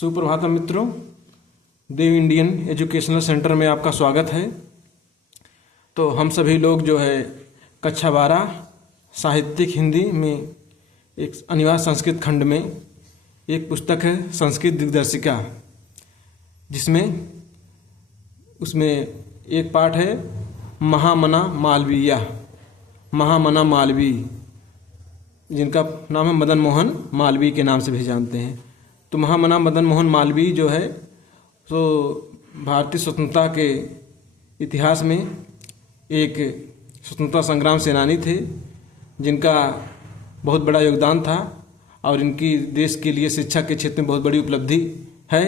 सुप्रभात मित्रों, देव Indian educational centre में आपका स्वागत है। तो हम सभी लोग जो है कक्षा 12 साहित्यिक हिंदी में एक अनिवार्य संस्कृत खंड में एक पुस्तक है संस्कृत दिग्दर्शिका, जिसमें उसमें एक पाठ है महामना मालवीय, महामना मालवीय, जिनका नाम है मदन मोहन मालवीय के नाम से भी जानते हैं। तो महामना मदन मोहन मालवीय जो है तो भारतीय स्वतंत्रता के इतिहास में एक स्वतंत्रता संग्राम सेनानी थे, जिनका बहुत बड़ा योगदान था और इनकी देश के लिए शिक्षा के क्षेत्र में बहुत बड़ी उपलब्धि है।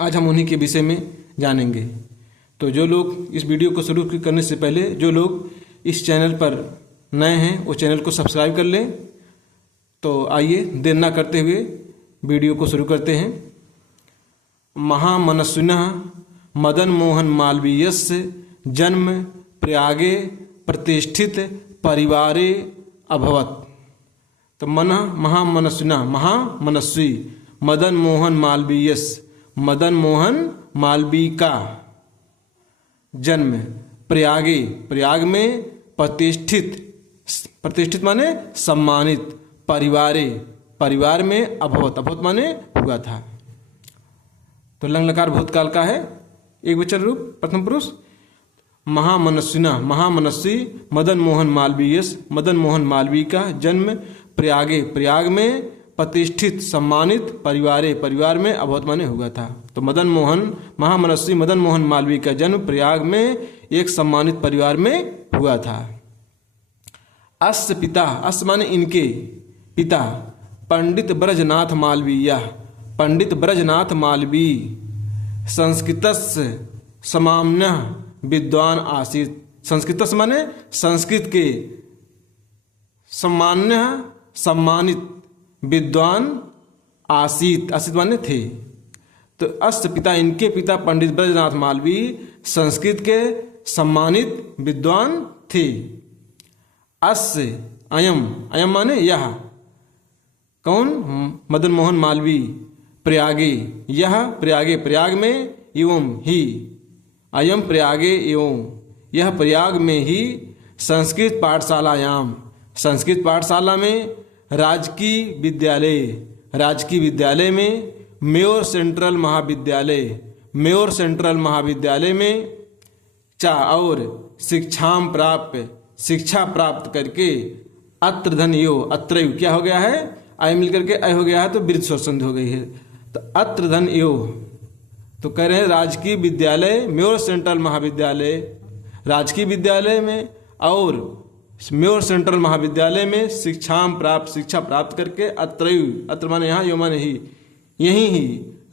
आज हम उन्हीं के विषय में जानेंगे। तो जो लोग इस वीडियो को शुरू करने से पहले जो लोग इस चैनल पर नए हैं वो चैनल को सब्सक्राइब कर लें। तो आइए देर ना करते हुए वीडियो को शुरू करते हैं। महामनस्विनः मदन मोहन मालवीयस्य जन्म प्रयागे प्रतिष्ठित परिवारे अभवत्। तो महामनस्विनः महामनस्वी मदन मोहन मालवीयस्य, मदन मोहन मालवीय का जन्म प्रयागे, प्रयाग में प्रतिष्ठित, प्रतिष्ठित माने सम्मानित, परिवारे, परिवार में अभवत, अभवत माने हुआ था। तो लंग लकार भूतकाल का है, एक वचन रूप प्रथम पुरुष। महामनस्विना, महामनस्वी मदन मोहन मालवीयस, मदन मोहन मालवीय का जन्म प्रयागे, प्रयाग में प्रतिष्ठित सम्मानित परिवारे, परिवार में अभवत माने हुआ था। तो मदन मोहन, महामनस्वी मदन मोहन मालवीय का जन्म प्रयाग में एक सम्मानित परिवार में हुआ था। अस्य पिता, अस्य माने इनके पिता, पंडित ब्रजनाथ मालवीय, पंडित ब्रजनाथ मालवीय संस्कृतस्य समाम्यः विद्वान आसीत्। संस्कृतस्य माने संस्कृत के, सामान्य सम्मानित, विद्वान आसीत्, आसीत् माने थे। तो अस्य पिता, इनके पिता पंडित ब्रजनाथ मालवीय संस्कृत के सम्मानित विद्वान थे। अस्य अयम, अयम माने यह, कौन? मदन मोहन मालवीय प्रयागे, यह प्रयागे, प्रयाग में एवं ही, अयम प्रयागे एवं, यह प्रयाग में ही संस्कृत पाठशालायाम, संस्कृत पाठशाला में राजकीय विद्यालय, राजकीय विद्यालय में मेयोर सेंट्रल महाविद्यालय, मेयोर सेंट्रल महाविद्यालय में चा और शिक्षाम प्राप्त, शिक्षा प्राप्त करके अत्र धन्यो, अत्रयु क्या हो गया है? आय मिलकर के अय हो गया है तो वृद्ध स्वसंध हो गई है। तो अत्र धन यो, तो कह रहे हैं राजकीय विद्यालय, मेयोर सेंट्रल महाविद्यालय, राजकीय विद्यालय में और मेयोर सेंट्रल महाविद्यालय में शिक्षाम प्राप्त, शिक्षा प्राप्त करके अत्रयु, अत्र माने यहाँ, यो माने ही, यही ही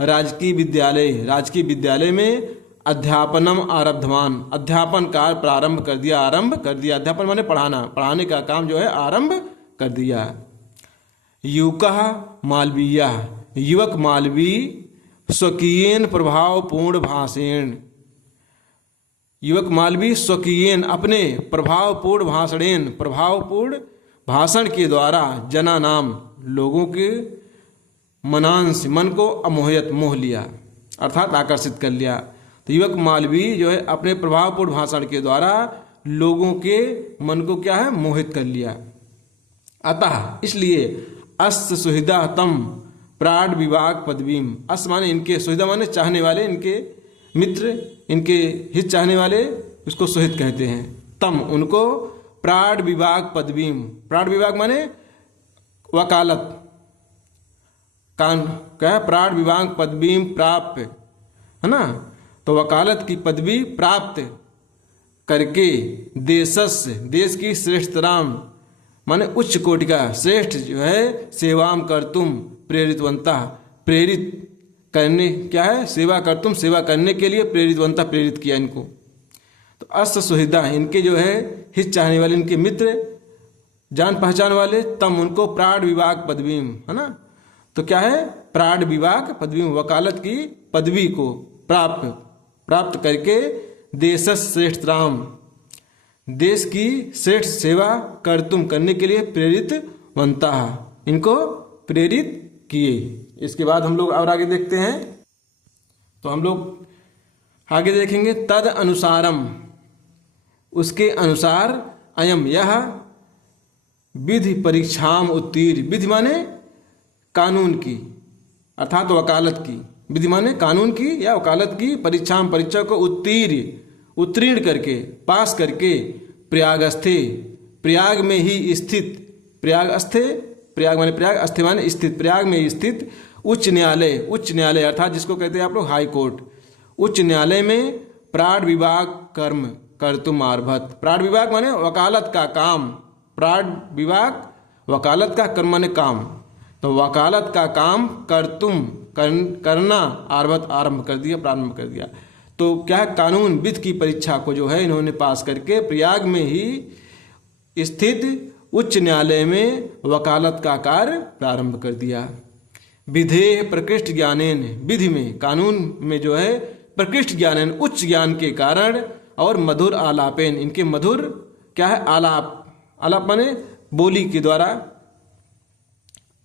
राजकीय विद्यालय, राजकीय विद्यालय में अध्यापनम आरब्धवान, अध्यापन कार्य प्रारंभ कर दिया, आरंभ कर दिया। अध्यापन माने पढ़ाना, पढ़ाने का काम जो है आरंभ कर दिया। युवकः मालवीय, युवक मालवीय स्वकीयेन प्रभावपूर्ण भाषेण, युवक मालवीय स्वकीयेन अपने प्रभावपूर्ण भाषणेन, प्रभावपूर्ण भाषण के द्वारा जना नाम, लोगों के मनांश, मन को अमोहयत, मोह लिया, अर्थात आकर्षित कर लिया। तो युवक मालवीय जो है अपने प्रभावपूर्ण भाषण के द्वारा लोगों के मन को क्या है? मोहित कर लिया। अतः इसलिए अस्य सुहृदा तम प्राण विभाग पदवीम, अस माने इनके, सुहृदा माने चाहने वाले, इनके मित्र, इनके हित चाहने वाले, उसको सुहृद कहते हैं। तम उनको प्राण विभाग पदवीम, प्राण विभाग माने वकालत, कान क्या? प्राण विभाग पदवीम प्राप्त, है ना? तो वकालत की पदवी प्राप्त करके देशस्य, देश की श्रेष्ठतराम माने उच्च कोटि का, श्रेष्ठ जो है सेवाम कर्तुम प्रेरितवंता, प्रेरित करने, क्या है? सेवा कर्तुम, सेवा करने के लिए प्रेरितवंता, प्रेरित किया इनको। तो अस्य सुहृदा, इनके जो है हित चाहने वाले, इनके मित्र, जान पहचान वाले, तम उनको प्राण विभाग पदवीम, है ना? तो क्या है? प्राण विभाग पदवीम, वकालत की पदवी को प्राप्त करके देशस्य श्रेष्ठतराम, देश की श्रेष्ठ सेवा कर तुम करने के लिए प्रेरित बनता है, इनको प्रेरित किए। इसके बाद हम लोग और आगे देखते हैं। तो हम लोग आगे देखेंगे तद अनुसारम, उसके अनुसार, अयम यह विधि परीक्षाम उत्तीर्ण, विधि माने कानून की अर्थात वकालत की, विधि माने कानून की या वकालत की, परीक्षाम परीक्षा को उत्तीर्ण करके, पास करके, प्रयागस्थे, प्रयाग में ही स्थित, प्रयागस्थे, प्रयाग माने प्रयाग, अस्थे माने स्थित, प्रयाग में स्थित उच्च न्यायालय, उच्च न्यायालय अर्थात जिसको कहते हैं आप लोग हाई कोर्ट, उच्च न्यायालय में प्राण विभाग कर्म कर्तुम आरभत। प्राण विभाग माने वकालत का काम, प्राण विभाग वकालत का कर्म माने काम, तो वकालत का काम करना आरभत, आरंभ कर दिया, प्रारंभ कर दिया। तो क्या कानून विधि की परीक्षा को जो है इन्होंने पास करके प्रयाग में ही स्थित उच्च न्यायालय में वकालत का कार्य प्रारंभ कर दिया। विधेय प्रकृष्ट ज्ञानेन, विधि में कानून में जो है प्रकृष्ट ज्ञानेन उच्च ज्ञान के कारण, और मधुर आलापेन, इनके मधुर क्या है आलाप, आलाप माने बोली के द्वारा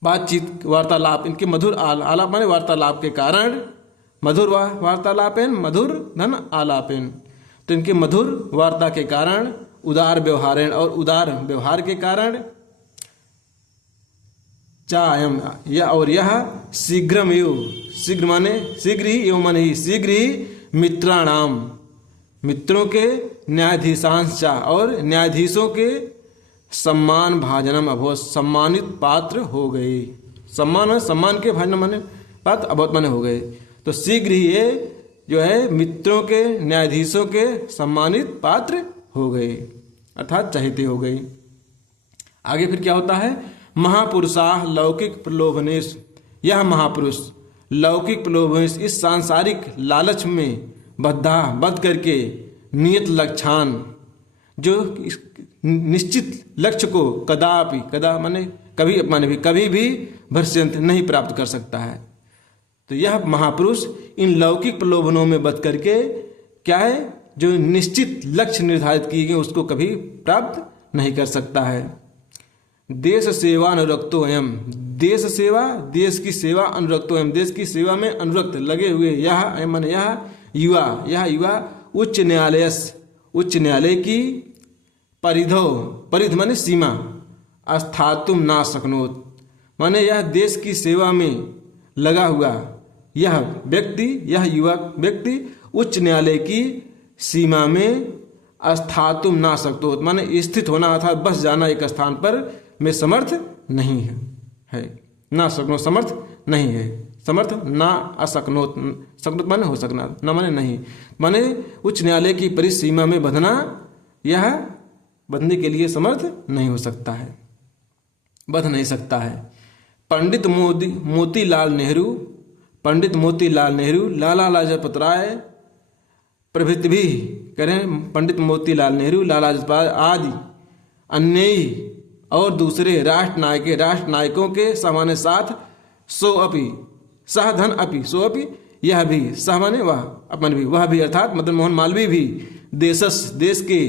बातचीत वार्तालाप, इनके मधुर आलाप माने वार्तालाप के कारण, मधुर वार्तालापेन मधुर धन आलापेन, तो इनके मधुर वार्ता के कारण, उदार व्यवहारेण और उदार व्यवहार के कारण, चायम या और यह शीघ्रम एव, शीघ्र माने शीघ्र ही, एवं माने ही शीघ्र ही, मित्राणाम मित्रों के, न्यायाधीशांश और न्यायाधीशों के सम्मान भाजनम अभवत, सम्मानित पात्र हो गए। सम्मान के भाजन माने पात्र, अभवत माने हो गए। तो शीघ्र ही ये जो है मित्रों के, न्यायाधीशों के सम्मानित पात्र हो गए अर्थात चहेते हो गए। आगे फिर क्या होता है, महापुरुषाः लौकिक प्रलोभनेश, यह महापुरुष लौकिक प्रलोभनेश, इस सांसारिक लालच में बद्ध करके, नियत लक्ष्यान, जो निश्चित लक्ष्य को कदापि, कदा माने कभी, माने भी कभी भी भर्ष्यंत नहीं प्राप्त कर सकता है। तो यह महापुरुष इन लौकिक प्रलोभनों में बच करके क्या है, जो निश्चित लक्ष्य निर्धारित किए गए उसको कभी प्राप्त नहीं कर सकता है। देश सेवा अनुरक्तो एवं, देश सेवा, देश की सेवा अनुरक्तो एवं, देश की सेवा में अनुरक्त लगे हुए, यह मन यह युवा, यह युवा उच्च न्यायालय, उच्च न्यायालय की परिधो, परिध माने सीमा, अस्थातुम ना सकनोत, माने यह देश की सेवा में लगा हुआ यह व्यक्ति, यह युवा व्यक्ति उच्च न्यायालय की सीमा में अस्थातुम ना सकतो, माने स्थित होना अर्थात बस जाना एक स्थान पर में समर्थ नहीं है, ना सकनो समर्थ नहीं है, समर्थ ना असकनोत, सकनोत माने हो सकना, ना माने नहीं, माने उच्च न्यायालय की परिसीमा में बंधना, यह बंधने के लिए समर्थ नहीं हो सकता है, बंध नहीं सकता है। पंडित मोतीलाल नेहरू, पंडित मोतीलाल नेहरू, लाला लाजपत राय प्रभृति भी करें, पंडित मोतीलाल नेहरू, लाला लाजपत राय आदि अन्य और दूसरे राष्ट्र नायकों के सामान्य साथ, सो अपि सह धन अपि, सो अपि यह भी, सह माने वह, अपन भी, वह भी अर्थात मदन मोहन मालवीय भी देश के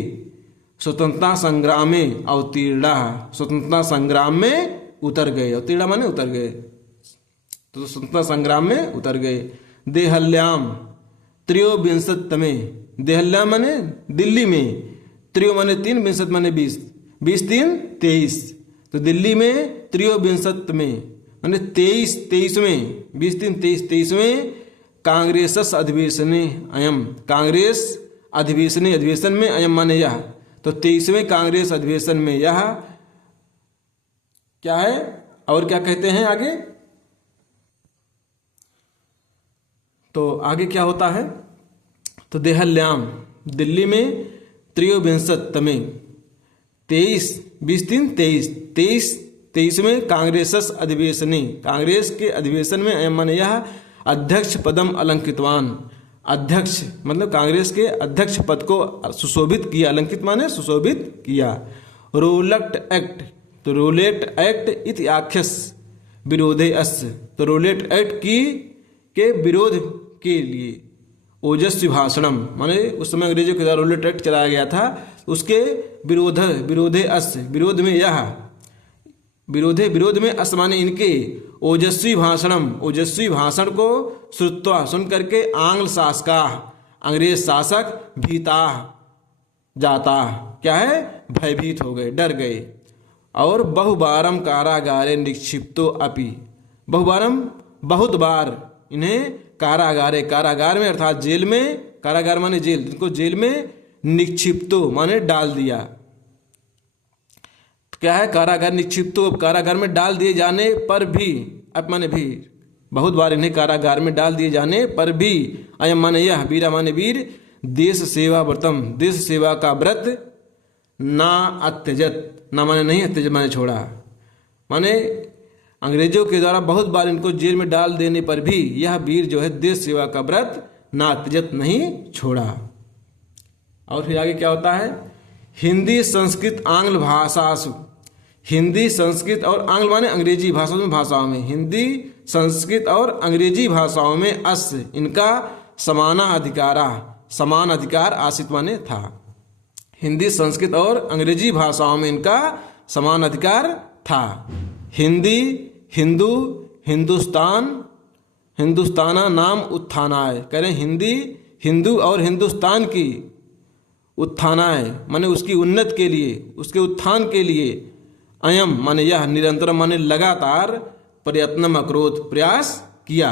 स्वतंत्रता संग्राम में अवतीर्णा, स्वतंत्रता संग्राम में उतर गए, अवतीर्णा माने उतर गए, तो स्वतंत्रता संग्राम में उतर गए। देहल्याम त्रयोविंशतमे, देहल्याम माने दिल्ली में, त्रयो माने 3, विंशत माने 20, 20 3 23, तो दिल्ली में त्रयोविंशत में माने 23वें, 20 3 23वें कांग्रेस अधिवेशने अयम, कांग्रेस अधिवेशन में अयम माने यह, तो 23वें कांग्रेस अधिवेशन में यह क्या है, और क्या कहते हैं आगे, तो आगे क्या होता है, तो देहल्याम दिल्ली में त्रयोविंशतमे 23 20 3 23वें कांग्रेस अधिवेशने, कांग्रेस के अधिवेशन में अयम माने यह अध्यक्ष पदम अलंकृतवान, अध्यक्ष मतलब कांग्रेस के अध्यक्ष पद को सुशोभित किया, अलंकृत माने सुशोभित किया। रोलेट एक्ट, तो रोलेट एक्ट इति आख्यस विरोधे अस्य, तो रोलेट एक्ट के विरोध के लिए ओजस्वी भाषणम, माने उस समय अंग्रेजों के द्वारा रोलेट एक्ट चलाया गया था, उसके विरोधे अस्य, विरोध में यह, विरोध में अस माने इनके ओजस्वी भाषणम, ओजस्वी भाषण को श्रुत्वा सुन करके आंग्ल शासका, अंग्रेज शासक भीता जाता, क्या है, भयभीत हो गए, डर गए। और बहुबारम कारागारे निक्षिप्तो अपि, बहुबारम बहुत बार इन्हें कारागारे, कारागार में अर्थात जेल में, कारागार माने जेल, जिनको जेल में निक्षिप्तो माने डाल दिया, क्या है, कारागार निक्षिप्तो, कारागार में डाल दिए जाने पर भी, अब माने भी, बहुत बार इन्हें कारागार में डाल दिए जाने पर भी, अयम माने यह, वीरा माने वीर, देश सेवा व्रतम, देश सेवा का व्रत ना अत्यजत, ना माने नहीं, अत्यजत माने छोड़ा, माने अंग्रेजों के द्वारा बहुत बार इनको जेल में डाल देने पर भी यह वीर जो है देश सेवा का व्रत ना अत्यजत नहीं छोड़ा। और फिर आगे क्या होता है, हिंदी संस्कृत आंग्ल भाषासु, हिंदी संस्कृत और आंग्ल माने अंग्रेजी भाषाओं में, हिंदी संस्कृत और अंग्रेजी भाषाओं में अस्य इनका समाना अधिकारा, समान अधिकार आसित माने था, हिंदी संस्कृत और अंग्रेजी भाषाओं में इनका समान अधिकार था। हिंदी, हिंदू, हिंदुस्तान, हिंदुस्ताना नाम उत्थानाय, कह रहे हिंदी, हिंदू और हिंदुस्तान की उत्थानाय माने उसकी उन्नत के लिए, उसके उत्थान के लिए, अयम माने यह, निरंतर माने लगातार, प्रयत्नम अकरोत प्रयास किया।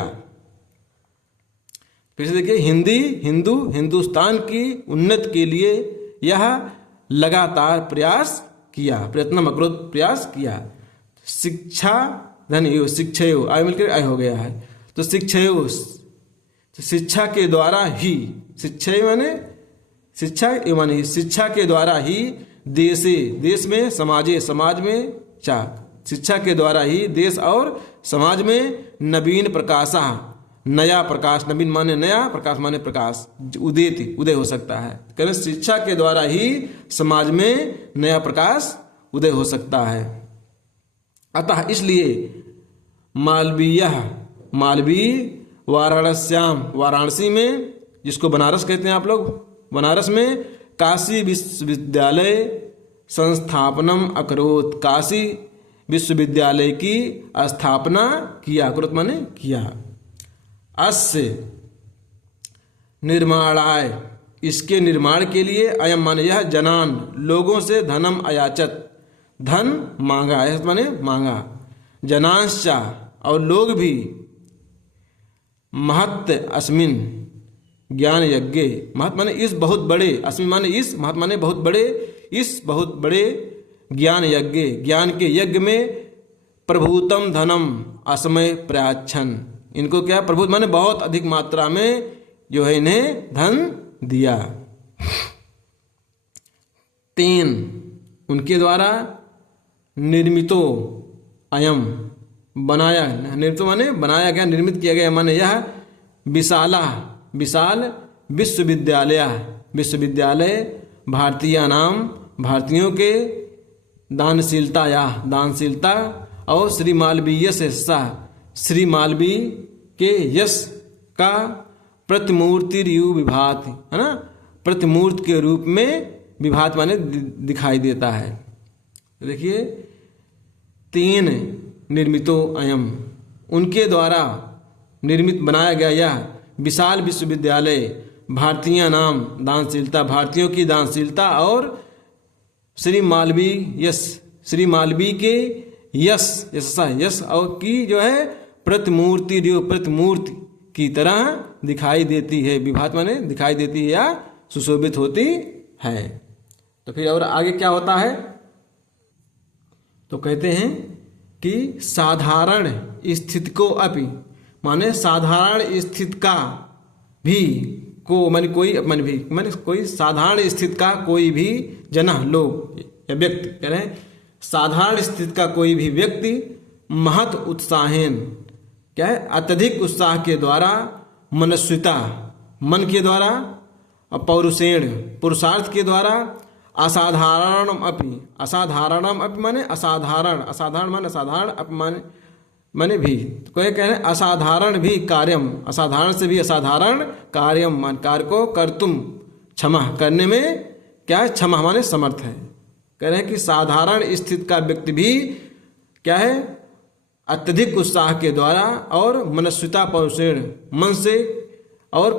फिर से देखिए, हिंदी, हिंदू, हिंदुस्तान की उन्नत के लिए यह लगातार प्रयास किया, प्रयत्नम अकरोत प्रयास किया। शिक्षा धन यो, शिक्षयो, आय मिलकर आय हो गया है, तो शिक्षयो, शिक्षा के द्वारा ही, शिक्षा माने शिक्षा, माने शिक्षा के द्वारा ही, देशे, देश में, समाजे, समाज में, चा, शिक्षा के द्वारा ही देश और समाज में, नवीन प्रकाशा, नया प्रकाश, नवीन माने नया, प्रकाश माने प्रकाश, उदित, उदय हो सकता है, करें शिक्षा के द्वारा ही समाज में नया प्रकाश उदय हो सकता है। अतः इसलिए मालवीय, मालवीय वाराणस्याम, वाराणसी में, जिसको बनारस कहते हैं आप लोग, बनारस में काशी विश्वविद्यालय संस्थापनम अकरोत, काशी विश्वविद्यालय की स्थापना किया, अकरोत माने किया। अस्य निर्माणाय, इसके निर्माण के लिए, अयम माने यह, जनान, लोगों से, धनम अयाचत, धन मांगा, अयाचत माने मांगा, जनांश्चा, और लोग भी, महत्त अस्मिन ज्ञान यज्ञ, महत माने इस बहुत बड़े, अस्मिन माने इस, महत माने बहुत बड़े, इस बहुत बड़े ज्ञान यज्ञ, ज्ञान के यज्ञ में, प्रभुतम धनम असमय प्रयाच्छन, इनको क्या, प्रभुत माने बहुत अधिक मात्रा में जो है इन्हें धन दिया। तेन, उनके द्वारा, निर्मितो अयम, बनाया, निर्मितो माने बनाया गया, निर्मित किया गया माने यह, विशाला, विशाल, विश्वविद्यालय, विश्वविद्यालय, भारतीय नाम, भारतीयों के, दानशीलता या दानशीलता, और श्री मालवीय से, श्री मालवीय के यश का प्रतिमूर्ति रियु विभात, है ना, प्रतिमूर्ति के रूप में, विभात माने दिखाई देता है। देखिए, तीन निर्मितो अयम, उनके द्वारा निर्मित बनाया गया यह विशाल विश्वविद्यालय, भारतीय नाम, दानशीलता, भारतीयों की दानशीलता, और श्री मालवीय यश, श्री मालवीय के यश, यश और की जो है प्रतिमूर्ति, जो प्रतिमूर्ति की तरह दिखाई देती है, विभात माने दिखाई देती है या सुशोभित होती है। तो फिर और आगे क्या होता है, तो कहते हैं कि साधारण स्थिति को अपि, माने साधारण स्थिति का भी, को माने कोई, माने भी माने कोई साधारण स्थिति का कोई भी जना, लोग या व्यक्ति, कह रहे हैं साधारण स्थिति का कोई भी व्यक्ति, महत उत्साहेन, क्या है, अत्यधिक उत्साह के द्वारा, मनस्विता, मन के द्वारा, और पौरुषेण, पुरुषार्थ के द्वारा, असाधारणम अपि, असाधारणम अपि माने असाधारण, असाधारण माने असाधारण, अपि माने भी, तो कोई कह रहे हैं असाधारण भी कार्यम, असाधारण से भी असाधारण कार्यम, मान कार्य को कर्तुम, क्षमा करने में, क्या है, क्षमा माने समर्थ है। कह रहे हैं कि साधारण स्थिति का व्यक्ति भी क्या है, अत्यधिक उत्साह के द्वारा और मनस्विता पौषेण मन से और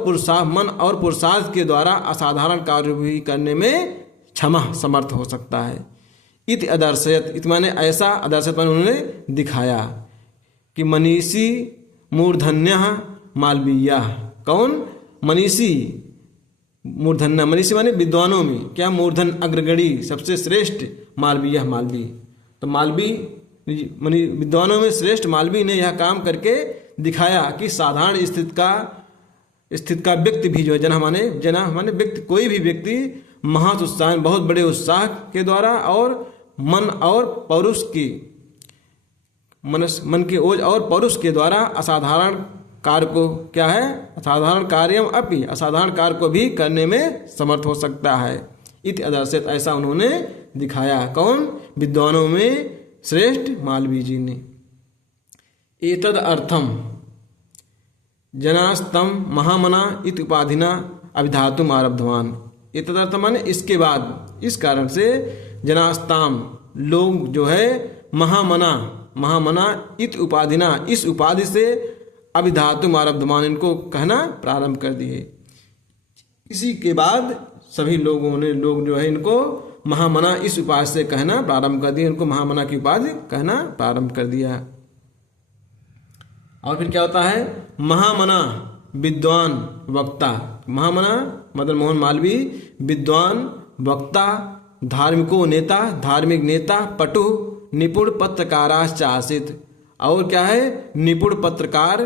मन और पुरुषार्थ के द्वारा असाधारण कार्य भी करने में क्षमा समर्थ हो सकता है। इत अदर्शयत, इत माने ऐसा, अदर्शयत माने उन्होंने दिखाया कि मनीषी मूर्धन्य मालवीय, कौन मनीषी मूर्धन्य, मनीषी माने विद्वानों में क्या मूर्धन अग्रगणी सबसे श्रेष्ठ मालवीय, मालवी। तो मालवी विद्वानों में श्रेष्ठ मालवी ने यह काम करके दिखाया कि साधारण स्थित का व्यक्ति भी जो है, जना माने व्यक्ति, कोई भी व्यक्ति महत उत्साह, बहुत बड़े उत्साह के द्वारा और मन और पौरुष की मन के ओज और पौरुष के द्वारा असाधारण कार्य को क्या है, असाधारण कार्यम अपि, असाधारण कार्य को भी करने में समर्थ हो सकता है। इति अदर्शित, ऐसा उन्होंने दिखाया, कौन, विद्वानों में श्रेष्ठ मालवीय जी ने। एतद अर्थम जनास्तम महामना इत उपाधिना अभिधातुम आरब्धवान। एतद अर्थम माने इसके बाद, इस कारण से जनास्ताम लोग जो है महामना इत उपाधिना, इस उपाधि से अभिधातुम आरब्धवान, इनको कहना प्रारंभ कर दिए। इसी के बाद सभी लोग जो है इनको महामना इस उपाधि से कहना प्रारंभ कर दिया, इनको महामना की उपाधि कहना प्रारंभ कर दिया। और फिर क्या होता है, महामना विद्वान वक्ता, महामना मदन मोहन मालवीय विद्वान वक्ता, धार्मिको नेता, धार्मिक नेता, पटु निपुण पत्रकाराश्च आसित, और क्या है, निपुण पत्रकार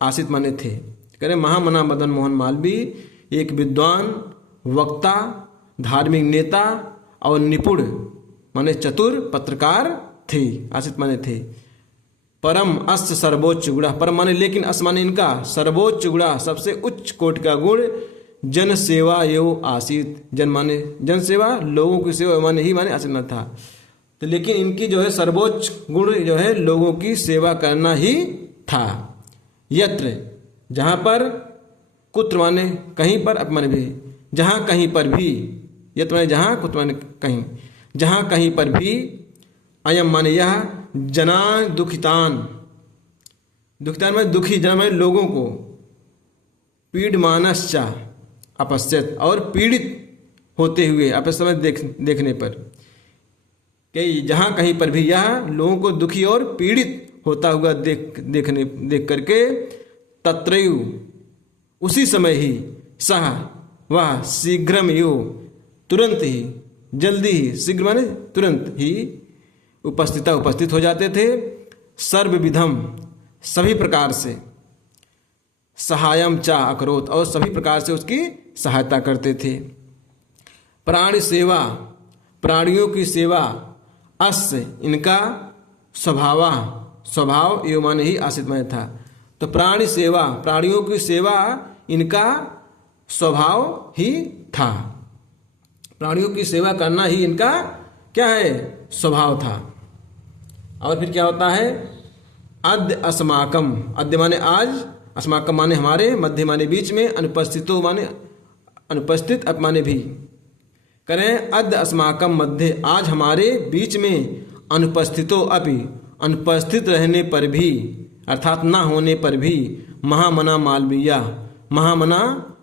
आसित माने थे। कह रहे महामना मदन मोहन मालवीय एक विद्वान वक्ता, धार्मिक नेता और निपुण माने चतुर पत्रकार थे, आसित माने थे। परम अस्त सर्वोच्च गुण, परम माने लेकिन अस माने इनका, सर्वोच्च गुण सबसे उच्च कोटि का गुण, जन सेवा एवं आसित, जन माने जन सेवा, लोगों की सेवा माने ही माने आसित न था। तो लेकिन इनकी जो है सर्वोच्च गुण जो है लोगों की सेवा करना ही था। यत्र, जहाँ पर, कुत्र माने कहीं पर, अप माने भी, जहाँ कहीं पर भी, यत्र माने जहाँ, कुत्र माने कहीं, जहाँ कहीं पर भी, अयम माने यह, जनान दुखितान, दुखितान माने दुखी, जन माने लोगों को, पीडमानश्चा अपश्यत, और पीड़ित होते हुए अपश्यत देखने पर, कि जहाँ कहीं पर भी यह लोगों को दुखी और पीड़ित होता हुआ देख करके, तत्रैव उसी समय ही, सह वह, शीघ्रम यो तुरंत ही, जल्दी ही, शीघ्र माने तुरंत ही, उपस्थित हो जाते थे, सर्वविधम सभी प्रकार से, सहायम चा अकरोत, और सभी प्रकार से उसकी सहायता करते थे। प्राणी सेवा, प्राणियों की सेवा, अस्य इनका स्वभाव यो माने ही आसित माने था। तो प्राणी सेवा, प्राणियों की सेवा इनका स्वभाव ही था, प्राणियों की सेवा करना ही इनका क्या है, स्वभाव था। और फिर क्या होता है, अद्य अस्माकम, अद्य माने आज, अस्माकम माने हमारे, मध्य माने बीच में, अनुपस्थितो माने अनुपस्थित, अप माने भी। करें अद्य अस्माकम मध्य, आज हमारे बीच में, अनुपस्थितो अपि, अनुपस्थित रहने पर भी, अर्थात न होने पर भी, महामना मालवीय, महामना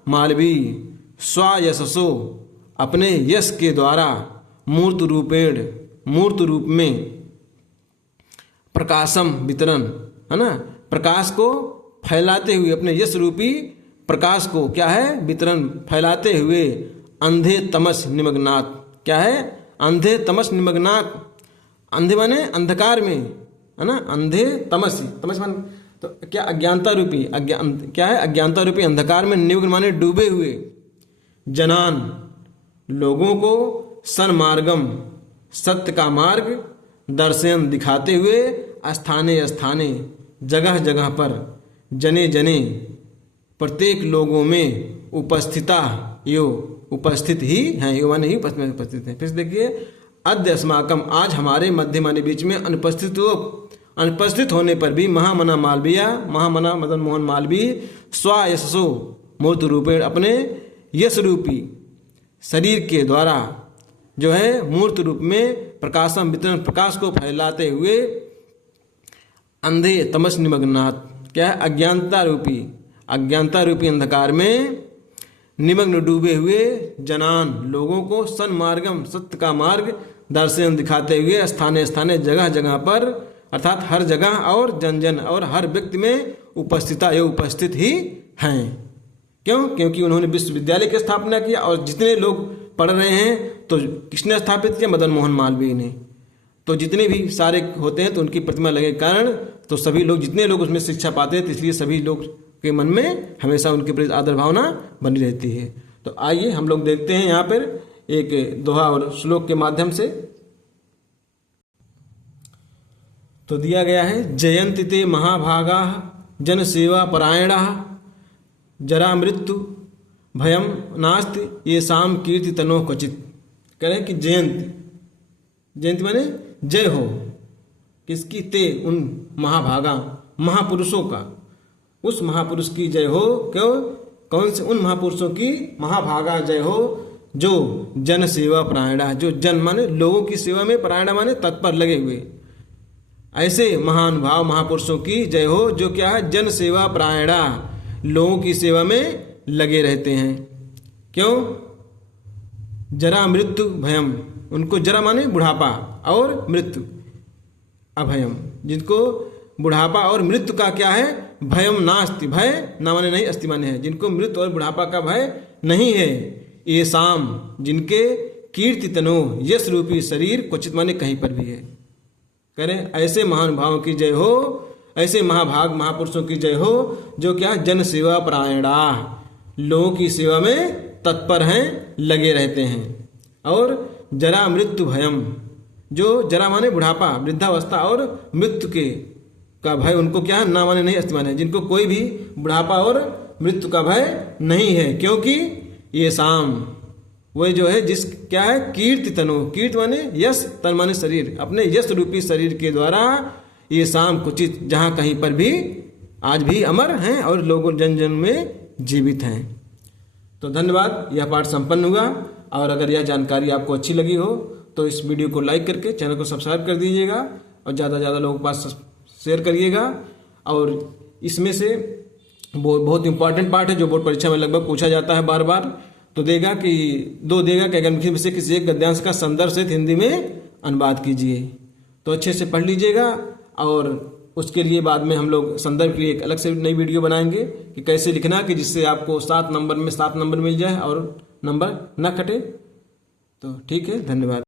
मालवीय स्वयशसो, अपने यश के द्वारा, मूर्त रूपेण, मूर्त रूप में, प्रकाशम वितरण, है ना, प्रकाश को फैलाते हुए, अपने यश रूपी प्रकाश को क्या है, वितरण फैलाते हुए, अंधे तमस निमग्नात, क्या है, अंधे तमस निमग्नात, अंधे माने अंधकार में, है ना, अंधे तमस, तमस माने तो क्या, अज्ञानता रूपी, क्या है, अज्ञानता रूपी अंधकार में, निमग्न माने डूबे हुए, जनान लोगों को, सन्मार्गम सत्य का मार्ग, दर्शन दिखाते हुए, स्थाने स्थाने जगह जगह पर, जने जने प्रत्येक लोगों में, उपस्थिता यो उपस्थित ही हैं, यो माने ही उपस्थित हैं। फिर देखिए, अद्य अस्माकम, आज हमारे, मध्य माने बीच में, अनुपस्थित होने पर भी, महामना मालवीय, महामना मदन मोहन मालवीय स्वयशसो मूर्त रूपेण, अपने यश रूपी शरीर के द्वारा जो है मूर्त रूप में, प्रकाशम वितरण, प्रकाश को फैलाते हुए, अंधे तमस निमग्नात, क्या है, अज्ञानता रूपी अंधकार में निमग्न डूबे हुए जनान लोगों को सन्मार्गम, सत्य का मार्ग दर्शन दिखाते हुए स्थाने स्थाने, जगह जगह पर, अर्थात हर जगह और जन जन और हर व्यक्ति में उपस्थिता ये उपस्थित ही हैं। क्यों? क्योंकि उन्होंने विश्वविद्यालय की स्थापना किया और जितने लोग पढ़ रहे हैं तो किसने स्थापित किया? मदन मोहन मालवीय ने। तो जितने भी सारे होते हैं तो उनकी प्रतिमा लगे के कारण तो सभी लोग, जितने लोग उसमें शिक्षा पाते हैं, तो इसलिए सभी लोग के मन में हमेशा उनके प्रति आदर भावना बनी रहती है। तो आइए हम लोग देखते हैं यहाँ पर एक दोहा और श्लोक के माध्यम से। तो दिया गया है, जयंति ते महाभागा जन सेवा परायणा जरा मृत्यु भयम नास्ति ये शाम कीर्ति तनो क्वचित। कह रहे हैं कि जयंती माने जय हो, किसकी? ते उन महाभागा महापुरुषों का, उस महापुरुष की जय हो। क्यों? कौन से? उन महापुरुषों की महाभागा जय हो जो जन सेवा परायणा, जो जन माने लोगों की सेवा में, परायणा माने तत्पर लगे हुए, ऐसे महान भाव महापुरुषों की जय हो जो क्या है? जन सेवा परायणा, लोगों की सेवा में लगे रहते हैं। क्यों? जरा मृत्यु भयम, उनको जरा माने बुढ़ापा और मृत्यु अभयम, जिनको बुढ़ापा और मृत्यु का क्या है? भयम नास्ति, भय ना माने नहीं, अस्ति माने है, जिनको मृत्यु और बुढ़ापा का भय नहीं है। ये शाम, जिनके कीर्ति तनो यश रूपी शरीर क्वचित माने कहीं पर भी है। करें ऐसे महान भावों की जय हो, ऐसे महाभाग महापुरुषों की जय हो जो क्या? जन सेवा परायणा, लोगों की सेवा में तत्पर हैं, लगे रहते हैं। और जरा मृत्यु भयम, जो जरा माने बुढ़ापा, वृद्धावस्था और मृत्यु के का भय उनको क्या है? ना माने नहीं, अस्ति माने, जिनको कोई भी बुढ़ापा और मृत्यु का भय नहीं है। क्योंकि ये शाम वह जो है जिस क्या है? कीर्ति तनो, कीर्ति माने यश, तन माने शरीर, अपने यश रूपी शरीर के द्वारा ये शाम कुचित, जहाँ कहीं पर भी आज भी अमर हैं और लोगों जन जन में जीवित हैं। तो धन्यवाद, यह पाठ संपन्न हुआ। और अगर यह जानकारी आपको अच्छी लगी हो तो इस वीडियो को लाइक करके चैनल को सब्सक्राइब कर दीजिएगा और ज़्यादा से ज़्यादा लोगों के पास शेयर करिएगा। और इसमें से बहुत इंपॉर्टेंट पार्ट है जो बोर्ड परीक्षा में लगभग पूछा जाता है बार बार। तो देगा कि अगर में से किसी एक गद्यांश का संदर्भ से हिंदी में अनुवाद कीजिए। तो अच्छे से पढ़ लीजिएगा और उसके लिए बाद में हम लोग संदर्भ के लिए एक अलग से नई वीडियो बनाएंगे कि कैसे लिखना, कि जिससे आपको 7 नंबर में 7 नंबर मिल जाए और नंबर न कटे। तो ठीक है, धन्यवाद।